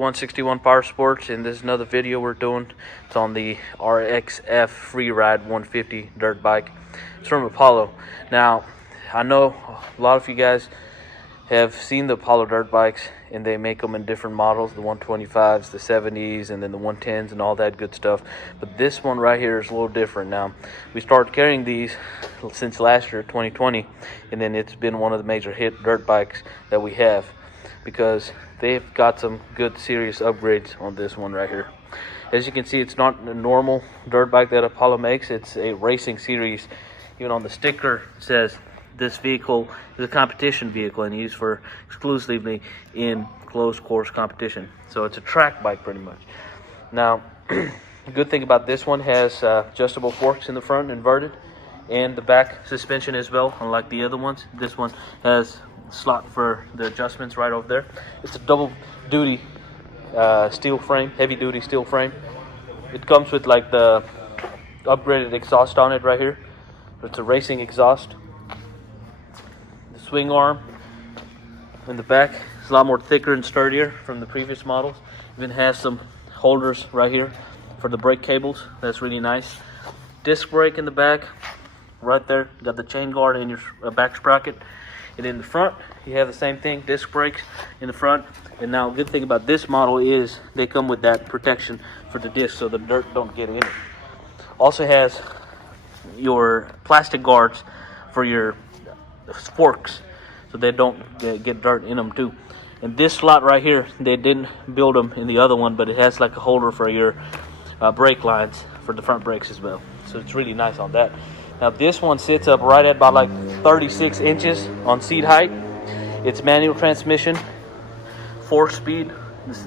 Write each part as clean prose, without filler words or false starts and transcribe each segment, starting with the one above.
161 Power Sports, and this is another video we're doing. It's on the RXF Freeride 150 dirt bike. It's from Apollo. Now, I know a lot of you guys have seen the Apollo dirt bikes, and they make them in different models, the 125s, the 70s, and then the 110s and all that good stuff. But this one right here is a little different. Now, we started carrying these since last year, 2020, and then it's been one of the major hit dirt bikes that we have, because they've got some good serious upgrades on this one right here. As you can see, it's not a normal dirt bike that Apollo makes. It's a racing series. Even on the sticker it says this vehicle is a competition vehicle and used for exclusively in closed course competition. So it's a track bike pretty much. Now, the good thing about this one has adjustable forks in the front, inverted, and the back suspension as well. Unlike the other ones, this one has slot for the adjustments right over there. It's a double duty steel frame, heavy duty steel frame. It comes with like the upgraded exhaust on it right here. It's a racing exhaust. The swing arm in the back is a lot more thicker and sturdier from the previous models. Even has some holders right here for the brake cables. That's really nice. Disc brake in the back right there. You got the chain guard and your back sprocket. And in the front, you have the same thing, disc brakes in the front. And now, good thing about this model is they come with that protection for the disc, so the dirt don't get in it. Also has your plastic guards for your forks, so they don't get dirt in them too. And this slot right here, they didn't build them in the other one, but it has like a holder for your brake lines for the front brakes as well. So it's really nice on that. Now this one sits up right at about like 36 inches on seat height. It's manual transmission, 4-speed.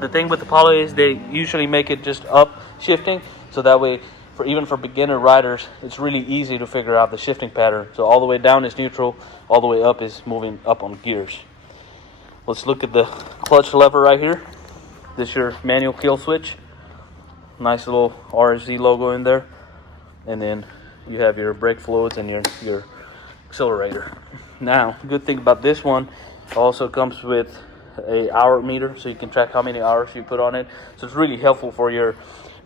The thing with Apollo is they usually make it just up shifting, so that way even for beginner riders, it's really easy to figure out the shifting pattern. So all the way down is neutral, all the way up is moving up on gears. Let's look at the clutch lever right here. This is your manual kill switch. Nice little RSZ logo in there. And then you have your brake fluids and your accelerator. Now, good thing about this one, also comes with a hour meter, so you can track how many hours you put on it. So it's really helpful for your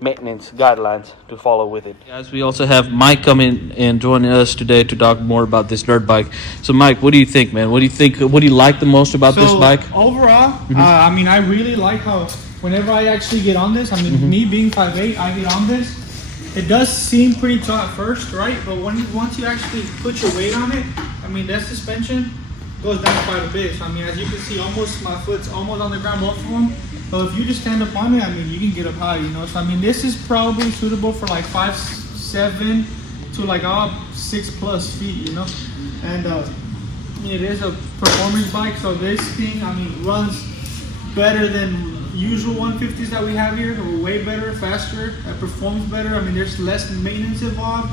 maintenance guidelines to follow with it. Guys, we also have Mike coming and joining us today to talk more about this dirt bike. So Mike, what do you think, man? What do you think? What do you like the most about this bike? Overall, I mean, I really like how whenever I actually get on this, I mean, me being 5'8", I get on this. It does seem pretty tall at first, right? But once you actually put your weight on it, I mean, that suspension goes down quite a bit. So I mean, as you can see, almost my foot's almost on the ground, both of them. So if you just stand up on it, I mean, you can get up high, you know. So I mean, this is probably suitable for like 5'7" to like 6+ feet, you know. And it is a performance bike, so this thing, I mean, runs better than usual 150s that we have here. Way better, faster, performs better. I mean, there's less maintenance involved.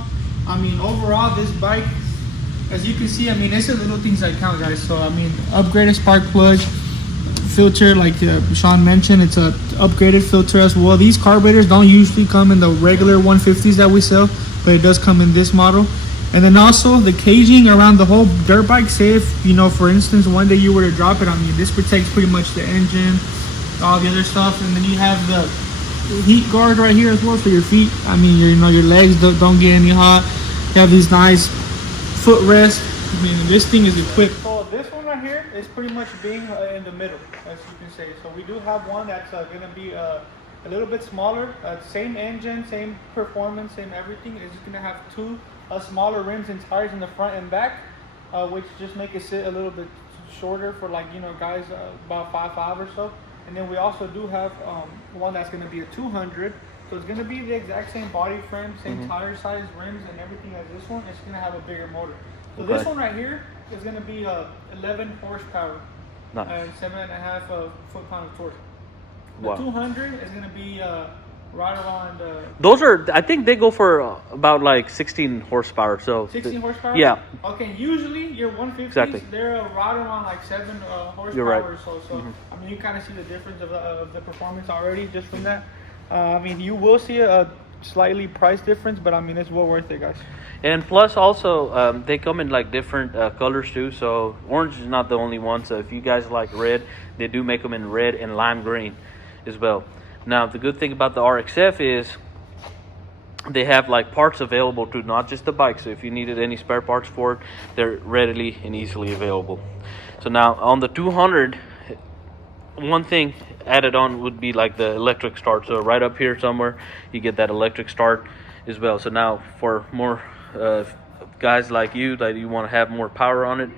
I mean, overall, this bike, as you can see, I mean, it's the little things that count, guys. So I mean, upgraded spark plug, filter, like Sean mentioned, it's a upgraded filter as well. These carburetors don't usually come in the regular 150s that we sell, but it does come in this model. And then also the caging around the whole dirt bike. Say if, you know, for instance, one day you were to drop it, I mean, this protects pretty much the engine, all the other stuff. And then you have the heat guard right here as well for your feet. I mean, your legs don't get any hot. You have these nice footrests. I mean, this thing is equipped. So this one right here is pretty much being in the middle, as you can say. So we do have one that's going to be a little bit smaller. Same engine, same performance, same everything. It's just going to have two smaller rims and tires in the front and back, which just make it sit a little bit shorter for, like, you know, guys about 5'5" or so. And then we also do have one that's going to be a 200. So it's going to be the exact same body frame, same tire size, rims, and everything as this one. It's going to have a bigger motor. So this one right here is going to be 11 horsepower and 7.5 foot-pound of torque. The 200 is going to be right around... Those are, I think they go for about like 16 horsepower. So 16 horsepower? Yeah. Okay, usually your 150s, they're right around like 7 horsepower. You're right. Or so. So I mean, you kind of see the difference of the performance already just from that. I mean, you will see a slightly price difference, but I mean, it's well worth it, guys. And plus also they come in like different colors too, so orange is not the only one. So if you guys like red, they do make them in red and lime green as well. Now the good thing about the RXF is they have like parts available to not just the bike. So if you needed any spare parts for it, they're readily and easily available. So now on the 200, one thing added on would be like the electric start. So right up here somewhere you get that electric start as well. So now for more guys like you that you want to have more power on it,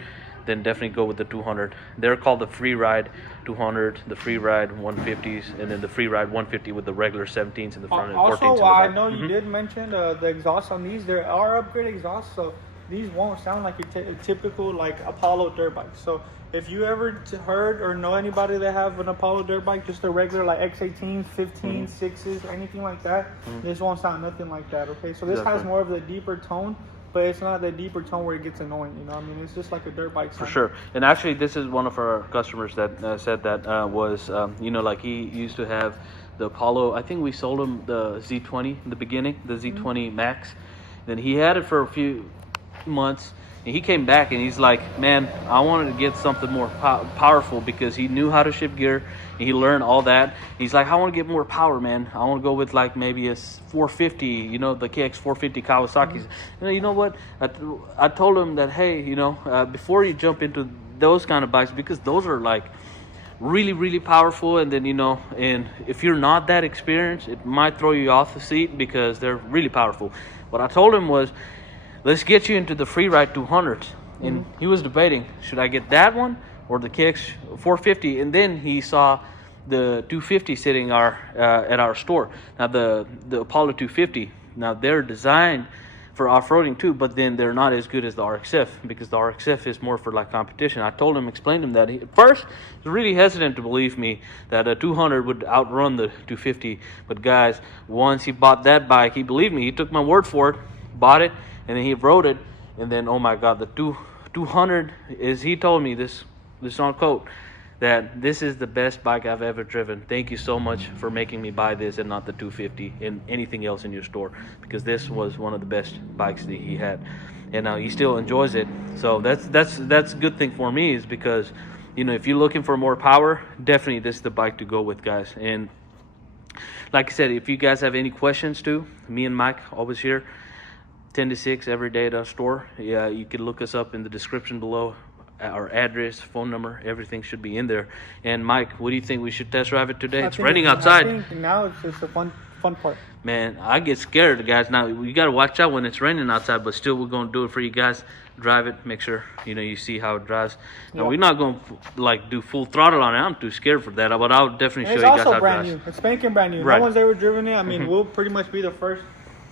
then definitely go with the 200. They're called the Freeride 200, the Freeride 150s, and then the Freeride 150 with the regular 17s in the front and 14s in the back. Also, I know you did mention the exhaust on these. There are upgrade exhausts, so these won't sound like a typical like Apollo dirt bike. So if you ever heard or know anybody that have an Apollo dirt bike, just a regular like X18, 15, 6s, anything like that, this won't sound nothing like that, okay? So this has more of the deeper tone, but it's not the deeper tone where it gets annoying, you know. I mean, it's just like a dirt bike sound. For sure. And actually, this is one of our customers that said that was, you know, like he used to have the Apollo. I think we sold him the Z20 in the beginning, the Z20 Max. Then he had it for a few months. And he came back and he's like, man, I wanted to get something more powerful, because he knew how to shift gear and he learned all that. He's like, I want to get more power, man. I want to go with like maybe a 450, you know, the KX 450 Kawasaki's. You know what? I told him that, hey, you know, before you jump into those kind of bikes, because those are like really, really powerful. And then, you know, and if you're not that experienced, it might throw you off the seat because they're really powerful. What I told him was, let's get you into the Freeride 200s. And he was debating, should I get that one or the KX 450? And then he saw the 250 sitting at our store. Now the Apollo 250, now they're designed for off-roading too, but then they're not as good as the RXF, because the RXF is more for like competition. I told him, explained to him that at first he was really hesitant to believe me that a 200 would outrun the 250. But guys, once he bought that bike, he believed me. He took my word for it, bought it, and then he rode it, and then, oh my God, the 200 is, he told me this on quote, that this is the best bike I've ever driven. Thank you so much for making me buy this and not the 250 and anything else in your store, because this was one of the best bikes that he had, and he still enjoys it. So that's a good thing for me, is because, you know, if you're looking for more power, definitely this is the bike to go with, guys. And like I said, if you guys have any questions too, me and Mike always here, 10 to 6 every day at our store. Yeah, you can look us up in the description below. Our address, phone number, everything should be in there. And Mike, what do you think? We should test drive it today? It's raining outside. I think now it's just the fun part. Man, I get scared, guys. Now you got to watch out when it's raining outside, but still we're going to do it for you guys. Drive it, make sure you see how it drives. Now we're not going to like do full throttle on it. I'm too scared for that, but I'll definitely show you guys how it drives. It's also brand new. It's spanking brand new. No one's ever driven it. I mean, we'll pretty much be the first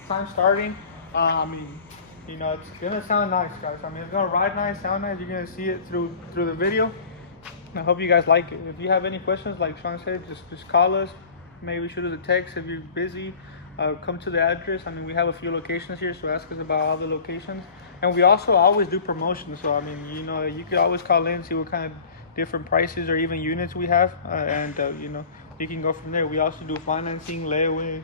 time starting. I mean, you know, it's gonna sound nice, guys. I mean, it's gonna ride nice, sound nice. You're gonna see it through the video. I hope you guys like it. If you have any questions, like Sean said, just call us. Maybe shoot us a text if you're busy. Come to the address. I mean, we have a few locations here, so ask us about all the locations. And we also always do promotions. So I mean, you know, you could always call in, see what kind of different prices or even units we have, and you know, you can go from there. We also do financing, layaway,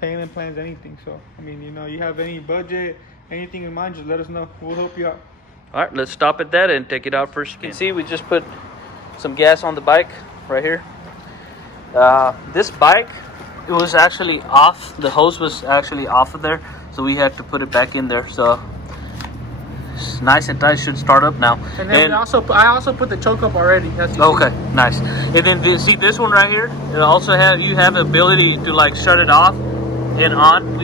payment plans, anything. So I mean, you know, you have any budget, anything in mind, just let us know. We'll help you out. All right, let's stop at that and take it out first. You can see we just put some gas on the bike right here. This bike, it was actually off. The hose was actually off of there, so we had to put it back in there. So it's nice and tight. Should start up now. And then I also put the choke up already. Okay, nice. And then you see this one right here, it also you have the ability to like shut it off and on.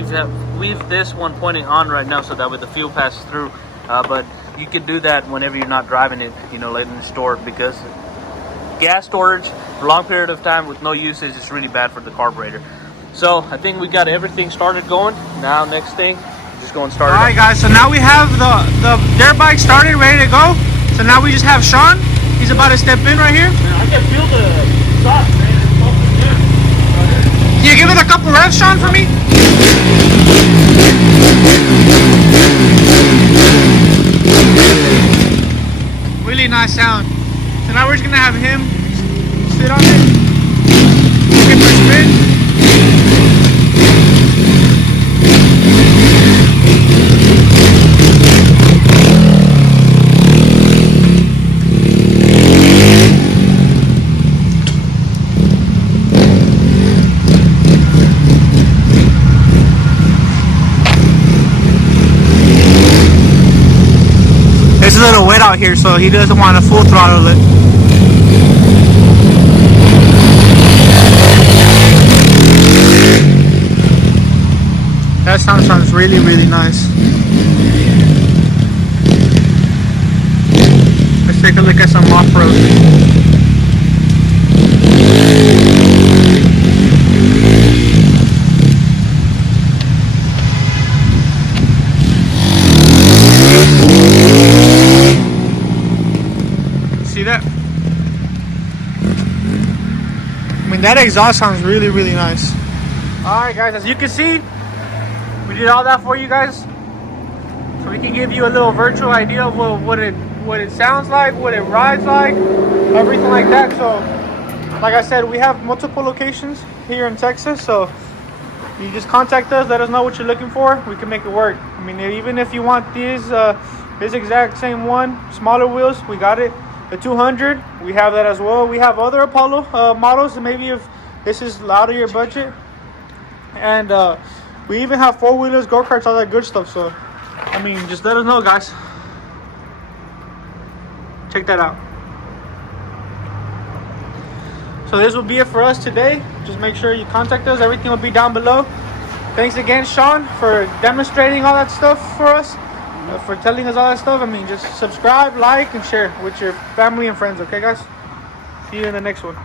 We've this one pointing on right now, so that way the fuel passes through, but you can do that whenever you're not driving it, you know, letting it store, because gas storage for a long period of time with no usage is really bad for the carburetor. So I think we got everything started going. Now next thing, just go and start it. All right, guys, so now we have the dirt bike started, ready to go. So now we just have Sean. He's about to step in right here. Man, I can feel the sauce, man. Can you give it a couple revs, Sean, for me? Really nice sound. So now we're just gonna have him sit on it, give it a spin. a little wet out here, so he doesn't want to full throttle it. That sounds really, really nice. Let's take a look at some off-road. See that? I mean, that exhaust sounds really, really nice. Alright guys, as you can see, we did all that for you guys. So we can give you a little virtual idea of what it sounds like, what it rides like, everything like that. So like I said, we have multiple locations here in Texas, so you just contact us, let us know what you're looking for, we can make it work. I mean, even if you want these this exact same one, smaller wheels, we got it. The 200, we have that as well. We have other Apollo models, maybe if this is out of your budget. And we even have four-wheelers, go-karts, all that good stuff. So I mean, just let us know, guys. Check that out. So this will be it for us today. Just make sure you contact us. Everything will be down below. Thanks again, Sean, for demonstrating all that stuff for us, for telling us all that stuff. I mean, just subscribe, like, and share with your family and friends. Okay, guys? See you in the next one.